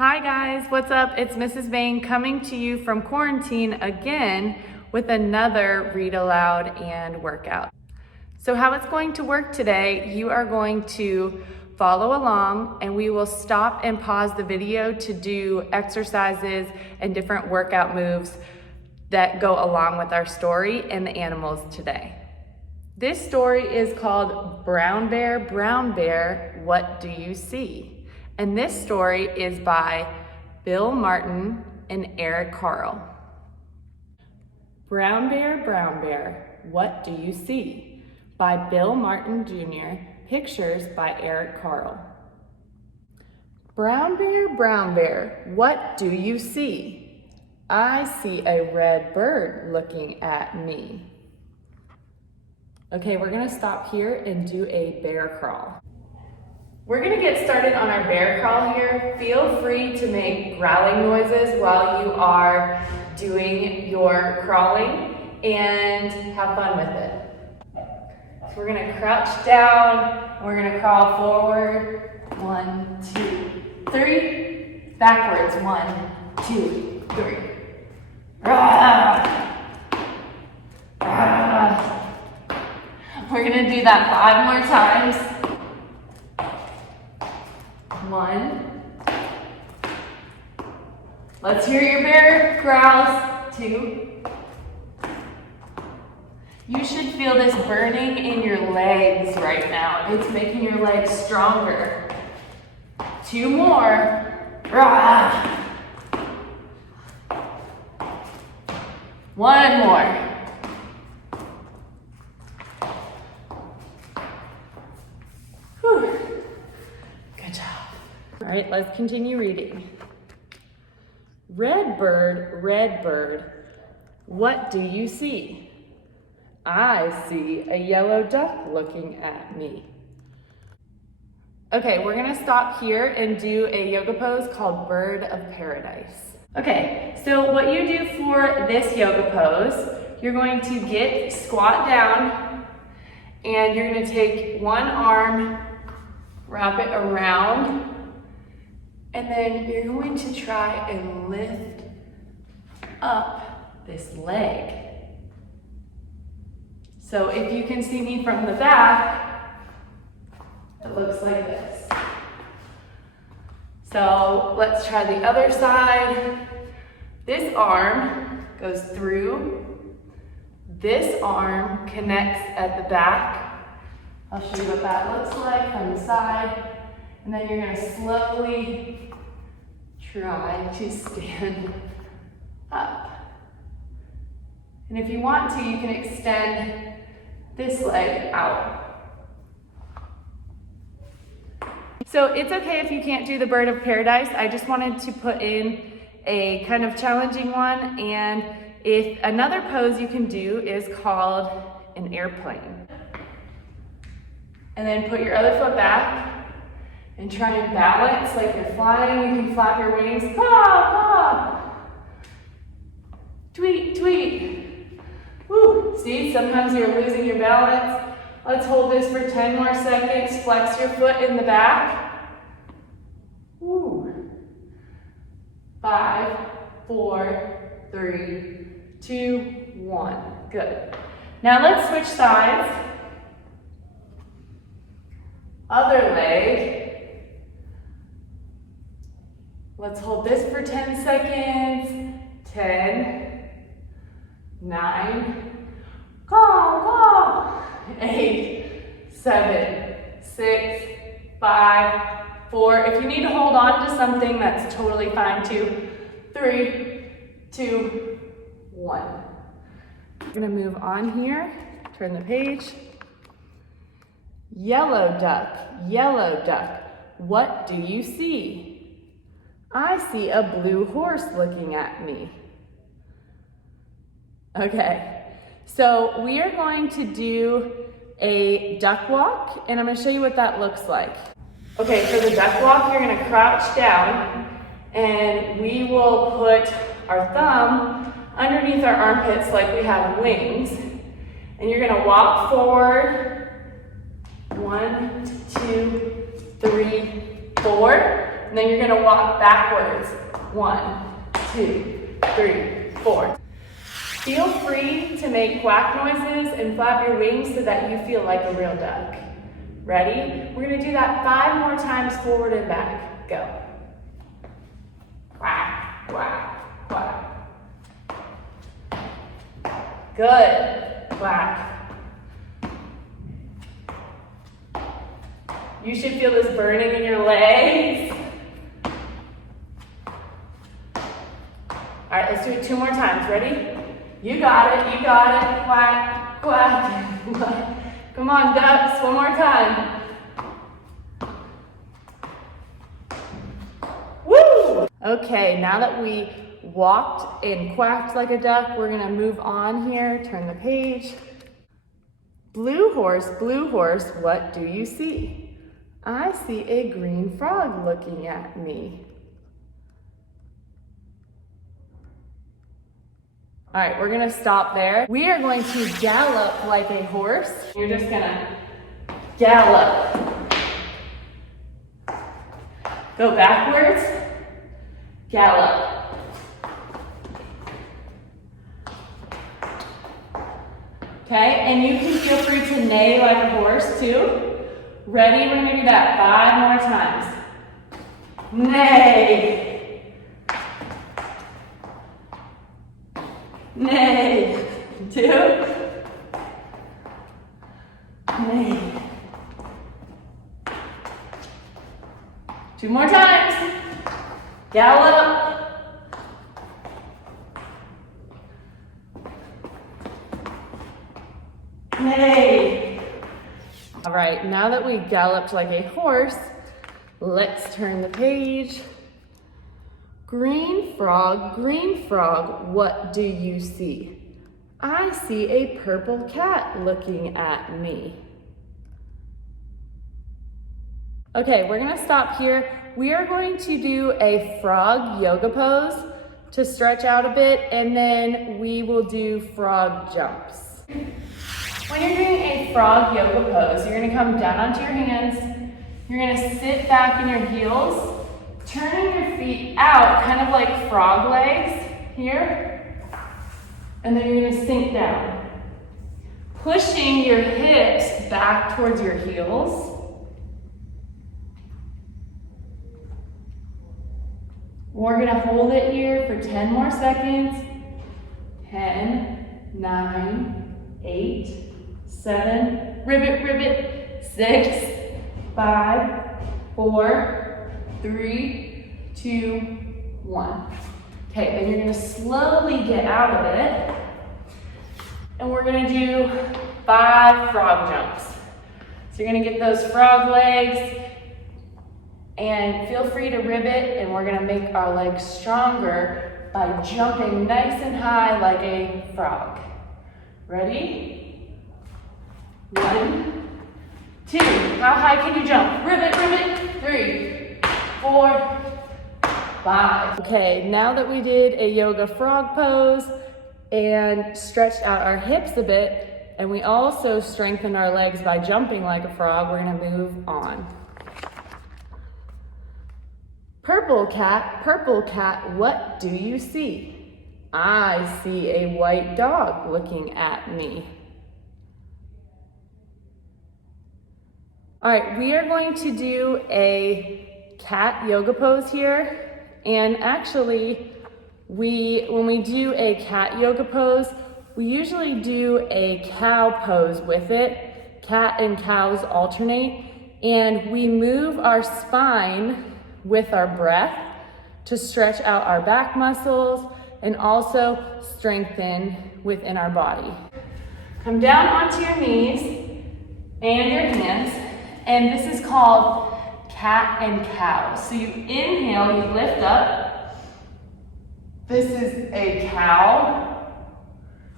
Hi guys, what's up? It's Mrs. Vane coming to you from quarantine again with another read aloud and workout. So how it's going to work today, you are going to follow along and we will stop and pause the video to do exercises and different workout moves that go along with our story and the animals today. This story is called Brown Bear, What Do You See? And this story is by Bill Martin and Eric Carle. Brown Bear, What Do You See? By Bill Martin Jr., pictures by Eric Carle. Brown Bear, what do you see? I see a red bird looking at me. Okay, we're gonna stop here and do a bear crawl. We're gonna get started on our bear crawl here. Feel free to make growling noises while you are doing your crawling and have fun with it. So we're gonna crouch down, and we're gonna crawl forward. 1, 2, 3. Backwards, 1, 2, 3. Rah! Rah! We're gonna do that 5 more times. 1. Let's hear your bear growls. 2. You should feel this burning in your legs right now. It's making your legs stronger. 2 more. Rah! 1 more. Whew. Good job. All right, let's continue reading. Red bird, what do you see? I see a yellow duck looking at me. Okay, we're gonna stop here and do a yoga pose called Bird of Paradise. Okay, so what you do for this yoga pose, you're going to squat down, and you're gonna take one arm, wrap it around, and then you're going to try and lift up this leg. So if you can see me from the back, it looks like this. So let's try the other side. This arm goes through. This arm connects at the back. I'll show you what that looks like from the side. And then you're gonna slowly try to stand up. And if you want to, you can extend this leg out. So it's okay if you can't do the Bird of Paradise. I just wanted to put in a kind of challenging one. And if another pose you can do is called an airplane. And then put your other foot back and try and balance like you're flying. You can flap your wings. Caw, caw. Tweet, tweet. Woo. See, sometimes you're losing your balance. Let's hold this for 10 more seconds. Flex your foot in the back. Woo. 5, 4, 3, 2, 1. Good. Now let's switch sides. Other leg. Let's hold this for 10 seconds. 10, 9, call, 8, 7, 6, 5, 4. If you need to hold on to something, that's totally fine too. 3, 2, 1. We're gonna move on here. Turn the page. Yellow duck, what do you see? I see a blue horse looking at me. Okay, so we are going to do a duck walk, and I'm gonna show you what that looks like. Okay, for the duck walk, you're gonna crouch down, and we will put our thumb underneath our armpits like we have wings, and you're gonna walk forward. 1, 2, 3, 4. And then you're gonna walk backwards. 1, 2, 3, 4. Feel free to make quack noises and flap your wings so that you feel like a real duck. Ready? We're gonna do that 5 more times forward and back. Go. Quack, quack, quack. Good. Quack. You should feel this burning in your legs. All right, let's do it 2 more times. Ready? You got it, you got it. Quack, quack, quack. Come on, ducks, 1 more time. Woo! Okay, now that we walked and quacked like a duck, we're gonna move on here. Turn the page. Blue horse, what do you see? I see a green frog looking at me. All right, we're gonna stop there. We are going to gallop like a horse. You're just gonna gallop. Go backwards, gallop. Okay, and you can feel free to neigh like a horse too. Ready? We're gonna do that 5 more times. Neigh. Neigh. 2. Neigh. 2 more times. Gallop. Neigh. All right, now that we galloped like a horse, let's turn the page. Green frog, what do you see? I see a purple cat looking at me. Okay, we're gonna stop here. We are going to do a frog yoga pose to stretch out a bit, and then we will do frog jumps. When you're doing a frog yoga pose, you're gonna come down onto your hands. You're gonna sit back in your heels, turning your feet out, kind of like frog legs here. And then you're gonna sink down. Pushing your hips back towards your heels. We're gonna hold it here for 10 more seconds. 10, 9, 8, 7, ribbit, 6, 5, 4, 3, 2, 1. Okay, then you're gonna slowly get out of it. And we're gonna do 5 frog jumps. So you're gonna get those frog legs, and feel free to ribbit, and we're gonna make our legs stronger by jumping nice and high like a frog. Ready? 1, 2. How high can you jump? Ribbit. 3, 4, 5. Okay, now that we did a yoga frog pose and stretched out our hips a bit, and we also strengthened our legs by jumping like a frog, we're gonna move on. Purple cat, what do you see? I see a white dog looking at me. All right, we are going to do a cat yoga pose here. And actually, when we do a cat yoga pose, we usually do a cow pose with it. Cat and cows alternate. And we move our spine with our breath to stretch out our back muscles and also strengthen within our body. Come down onto your knees and your hands. And this is called cat and cow. So you inhale, you lift up. This is a cow.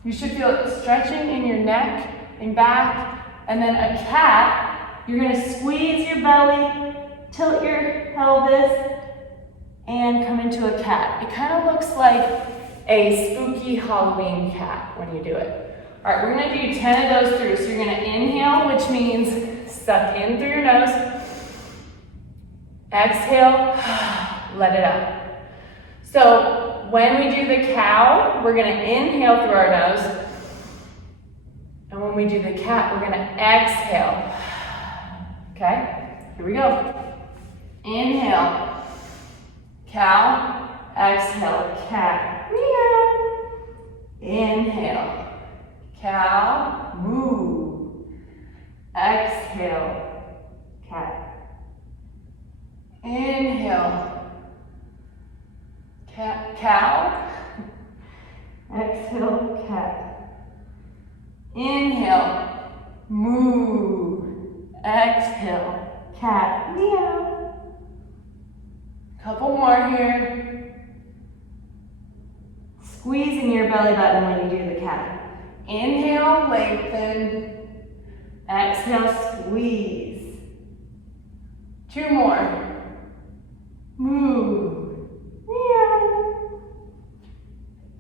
You should feel it stretching in your neck and back. And then a cat, you're gonna squeeze your belly, tilt your pelvis, and come into a cat. It kind of looks like a spooky Halloween cat when you do it. All right, we're gonna do 10 of those through. So you're gonna inhale, which means suck in through your nose. Exhale, let it out. So when we do the cow, we're gonna inhale through our nose. And when we do the cat, we're gonna exhale. Okay, here we go. Inhale, cow, exhale, cat, meow. Inhale, cow, moo. Exhale, cat. Inhale, cat, cow. Exhale, cat. Inhale, moo. Exhale, cat, meow. Couple more here. Squeezing your belly button when you do the cat. Inhale, lengthen. Exhale, squeeze. Two more. Moo. Meow.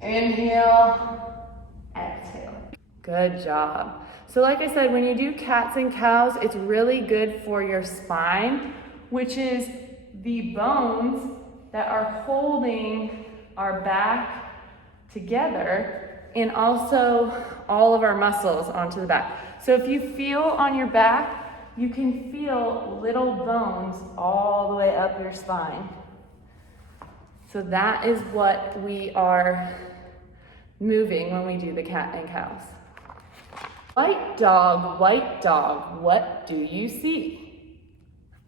Inhale. Exhale. Good job. So like I said, when you do cats and cows, it's really good for your spine, which is the bones that are holding our back together and also all of our muscles onto the back. So if you feel on your back, you can feel little bones all the way up your spine. So that is what we are moving when we do the cat and cows. White dog, what do you see?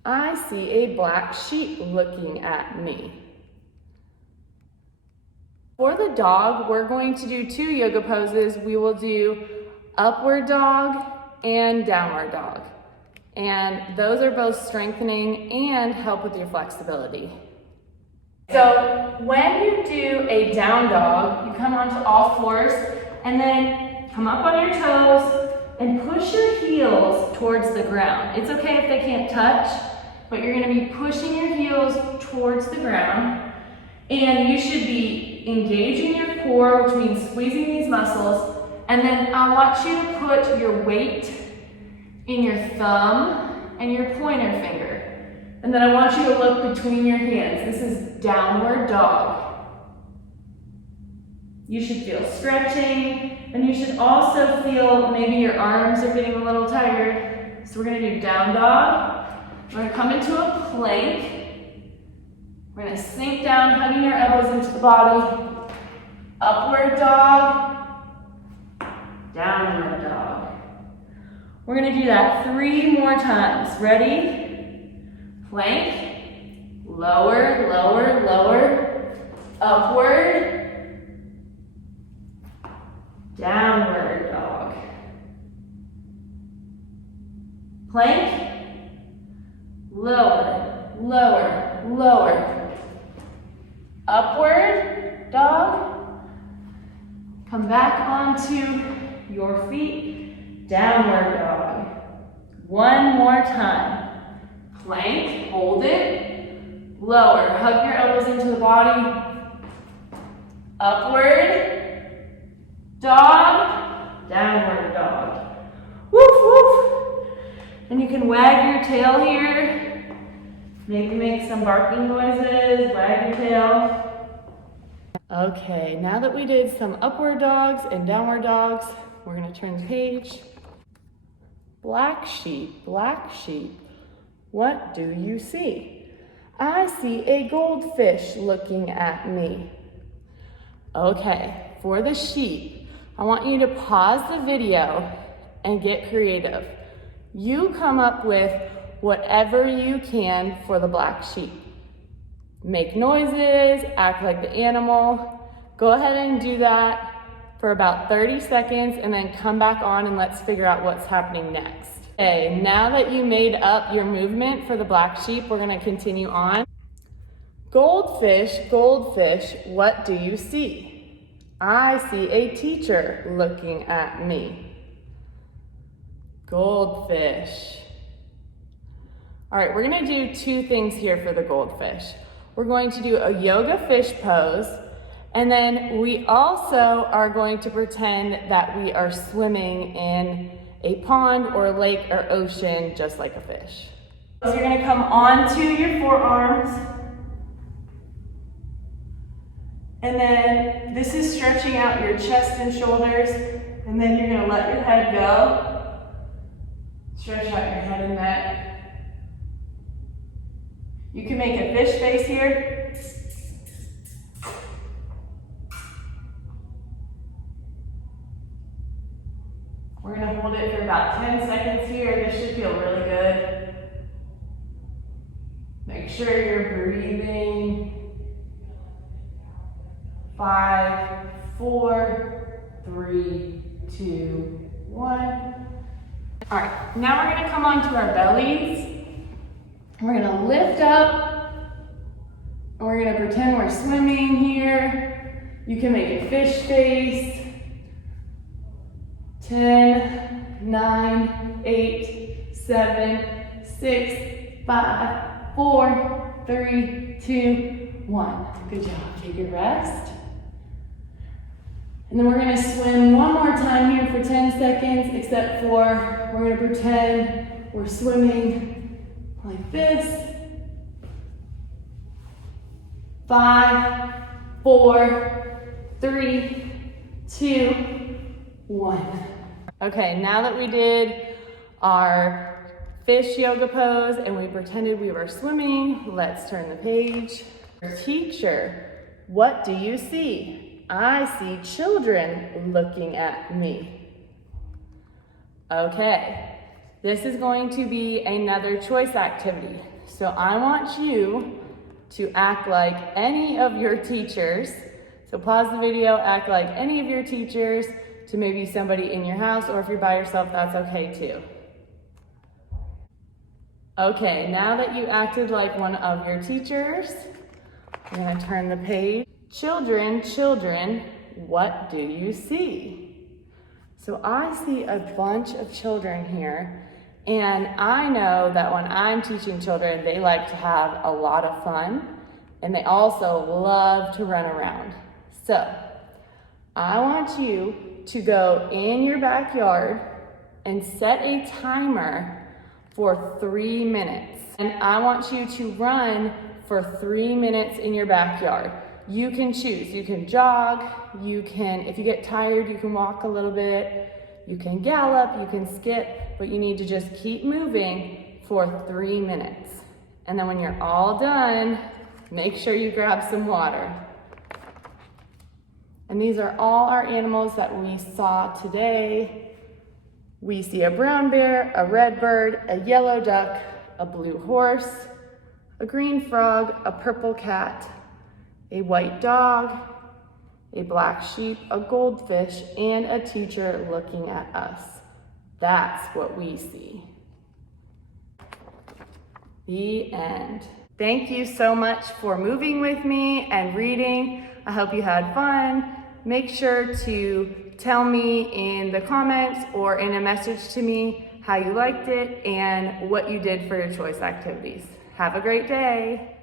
I see a black sheep looking at me. For the dog, we're going to do 2 yoga poses. We will do upward dog and downward dog. And those are both strengthening and help with your flexibility. So when you do a down dog, you come onto all fours and then come up on your toes and push your heels towards the ground. It's okay if they can't touch, but you're gonna be pushing your heels towards the ground, and you should be engaging your core, which means squeezing these muscles, and then I want you to put your weight in your thumb and your pointer finger. And then I want you to look between your hands. This is downward dog. You should feel stretching, and you should also feel maybe your arms are getting a little tired. So we're gonna do down dog. We're gonna come into a plank. We're gonna sink down, hugging your elbows into the body. Upward dog, downward dog. We're gonna do that 3 more times. Ready? Plank, lower, lower, lower, upward, downward dog. Plank, lower, lower, lower, upward dog. Come back onto your feet, downward dog. 1 more time. Plank, hold it, lower, hug your elbows into the body, upward dog, downward dog. Woof, woof. And you can wag your tail here, maybe make some barking noises, wag your tail. Okay, now that we did some upward dogs and downward dogs, we're gonna turn the page. Black sheep, what do you see? I see a goldfish looking at me. Okay, for the sheep, I want you to pause the video and get creative. You come up with whatever you can for the black sheep. Make noises, act like the animal. Go ahead and do that for about 30 seconds and then come back on and let's figure out what's happening next. Okay, now that you made up your movement for the black sheep, we're gonna continue on. Goldfish, what do you see? I see a teacher looking at me. Goldfish. All right, we're gonna do 2 things here for the goldfish. We're going to do a yoga fish pose, and then we also are going to pretend that we are swimming in a pond or lake or ocean just like a fish. So you're gonna come onto your forearms. And then this is stretching out your chest and shoulders. And then you're gonna let your head go. Stretch out your head and neck. You can make a fish face here. We're gonna hold it for about 10 seconds here. This should feel really good. Make sure you're breathing. 5, 4, 3, 2, 1. All right, now we're gonna come onto our bellies. We're gonna lift up, and we're gonna pretend we're swimming here. You can make a fish face. 10, 9, 8, 7, 6, 5, 4, 3, 2, 1. Good job. Take a rest. And then we're going to swim one more time here for 10 seconds, except for we're going to pretend we're swimming like this. 5, 4, 3, 2, 1. Okay, now that we did our fish yoga pose and we pretended we were swimming, let's turn the page. Teacher, what do you see? I see children looking at me. Okay, this is going to be another choice activity. So I want you to act like any of your teachers. So pause the video, act like any of your teachers, to maybe somebody in your house, or if you're by yourself, that's okay too. Okay, now that you acted like one of your teachers, we're gonna turn the page. Children, children, what do you see? So I see a bunch of children here, and I know that when I'm teaching children, they like to have a lot of fun, and they also love to run around. So I want you to go in your backyard and set a timer for 3 minutes. And I want you to run for 3 minutes in your backyard. You can choose. You can jog, you can, if you get tired, you can walk a little bit, you can gallop, you can skip, but you need to just keep moving for 3 minutes. And then when you're all done, make sure you grab some water. And these are all our animals that we saw today. We see a brown bear, a red bird, a yellow duck, a blue horse, a green frog, a purple cat, a white dog, a black sheep, a goldfish, and a teacher looking at us. That's what we see. The end. Thank you so much for moving with me and reading. I hope you had fun. Make sure to tell me in the comments or in a message to me how you liked it and what you did for your choice activities. Have a great day.